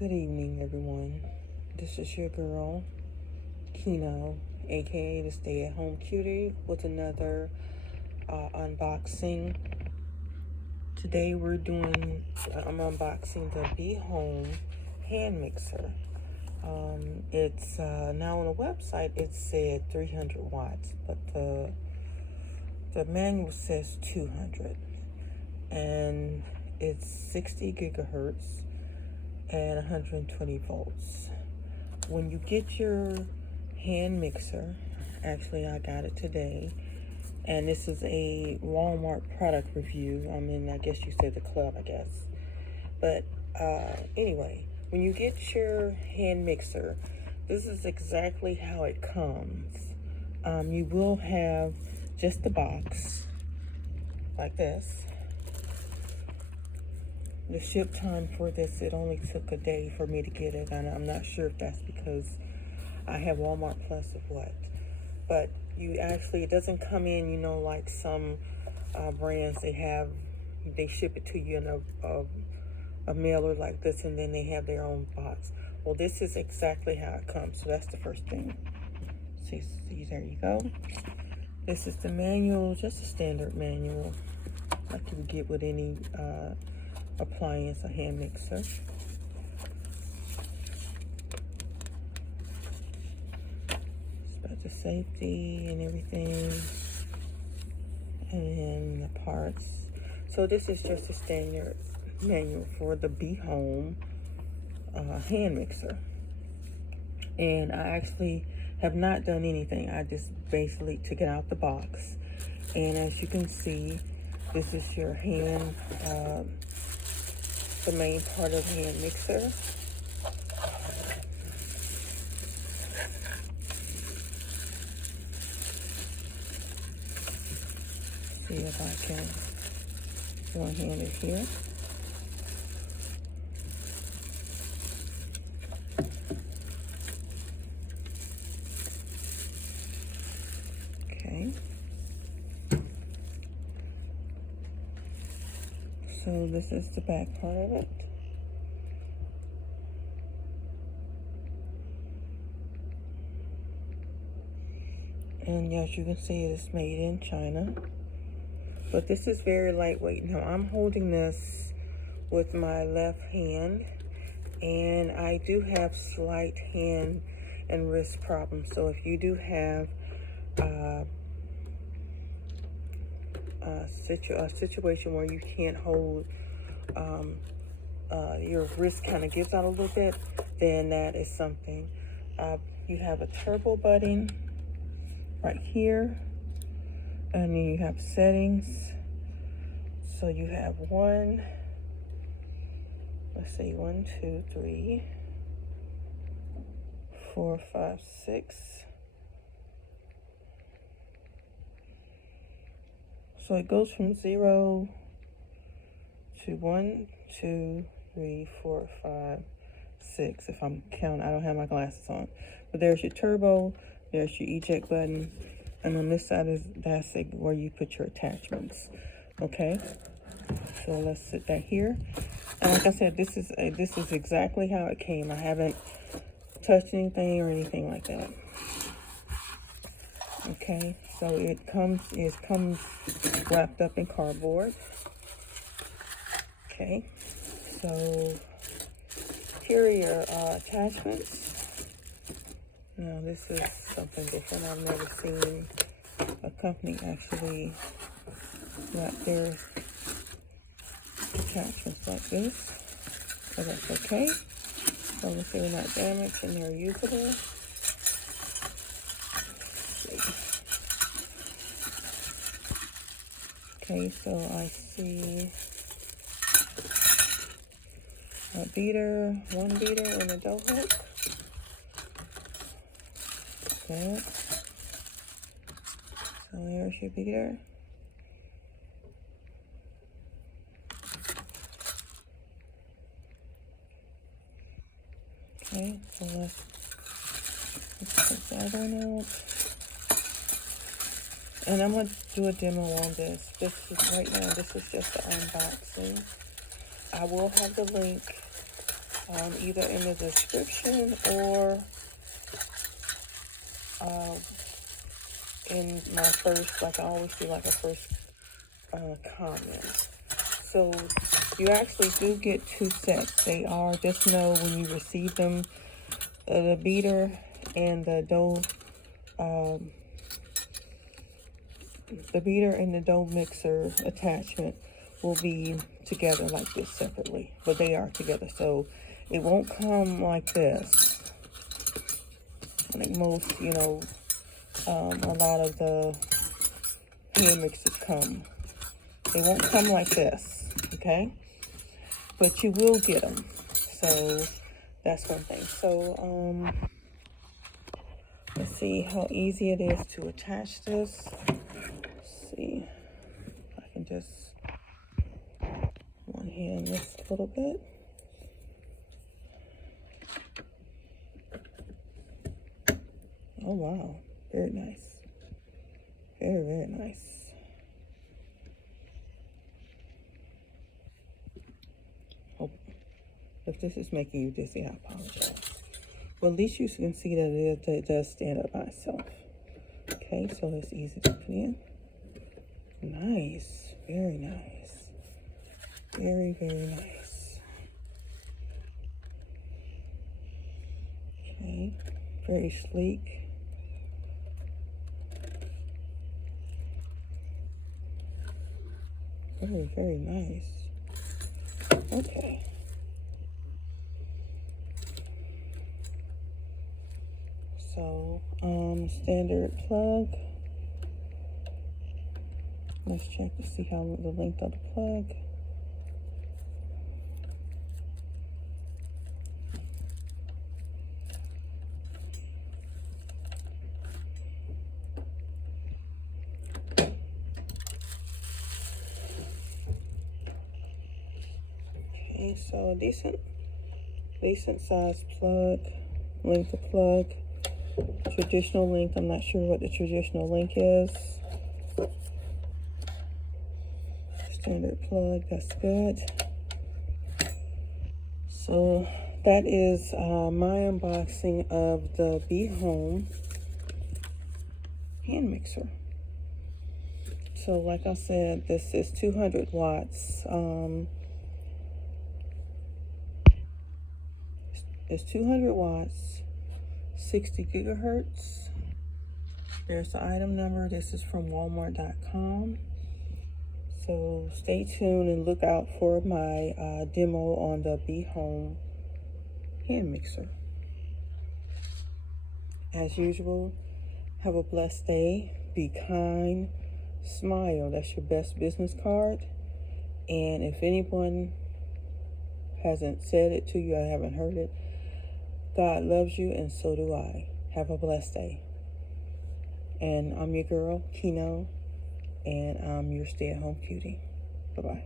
Good evening, everyone. This is your girl, Kino, aka the Stay at Home Cutie, with another unboxing. Today I'm unboxing the BeHome hand mixer. It's now on the website it said 300 watts, but the manual says 200, and it's 60 gigahertz and 120 volts. When you get your hand mixer, actually I got it today, and this is a Walmart product review. I guess you said the club, I guess. But anyway, when you get your hand mixer, this is exactly how it comes. You will have just the box like this. The ship time for this, it only took a day for me to get it, and I'm not sure if that's because I have Walmart Plus or what. But it doesn't come in, like some brands, they ship it to you in a mailer like this, and then they have their own box. Well, this is exactly how it comes, so that's the first thing. See, there you go. This is the manual, just a standard manual, like you would get with any appliance, a hand mixer. It's about the safety and everything, and the parts. So this is just a standard manual for the BeHome hand mixer. And I actually have not done anything. I just basically took it out the box. And as you can see, this is your hand, the main part of the hand mixer. See if I can one-hand it here. Okay. So this is the back part of it. And as you can see, it is made in China. But this is very lightweight. Now I'm holding this with my left hand, and I do have slight hand and wrist problems. So if you do have a situation where you can't hold, your wrist kind of gives out a little bit, then that is something. You have a turbo button right here, and then you have settings. So you have 1, 2, 3, 4, 5, 6. So it goes from 0 to 1, 2, 3, 4, 5, 6. If I'm counting, I don't have my glasses on. But there's your turbo, there's your eject button, and on this side that's where you put your attachments. Okay, so let's sit that here. And like I said, this is exactly how it came. I haven't touched anything or anything like that. Okay, so it comes wrapped up in cardboard. Okay, so here are your attachments. Now this is something different. I've never seen a company actually wrap their attachments like this, but that's okay. So let's say they're not damaged and they're usable. Okay, so I see a beater, one beater, and a dough hook. Okay, so here's your beater. Okay, so let's take the other one out. And I'm going to do a demo on this. Right now, this is just the unboxing. I will have the link either in the description or in my first, like I always do, like a first comment. So you actually do get 2 sets. They are, just know when you receive them, the beater and the dough, mixer attachment will be together like this separately, but they are together. So it won't come like this. I think most, a lot of the hand mixers come. They won't come like this, okay? But you will get them. So that's one thing. So let's see how easy it is to attach this. Let's see. I can just one hand this a little bit. Oh wow, very nice. Very, very nice. Oh, if this is making you dizzy, I apologize. Well, at least you can see that it does stand up by itself. Okay, so it's easy to put in. Nice, very nice. Very, very nice. Okay, very sleek. Very, very nice. Okay. So, standard plug. Let's check to see how the length of the plug. Okay, so decent size plug, length of plug. Traditional length, I'm not sure what the traditional length is. Standard plug, that's good. So that is my unboxing of the BeHome hand mixer. So like I said, this is 200 watts. It's 200 watts, 60 gigahertz. There's the item number. This is from Walmart.com. So stay tuned and look out for my demo on the BeHome hand mixer. As usual, have a blessed day. Be kind. Smile. That's your best business card. And if anyone hasn't said it to you, I haven't heard it, God loves you, and so do I. Have a blessed day. And I'm your girl, Kino, and I'm your stay-at-home cutie. Bye-bye.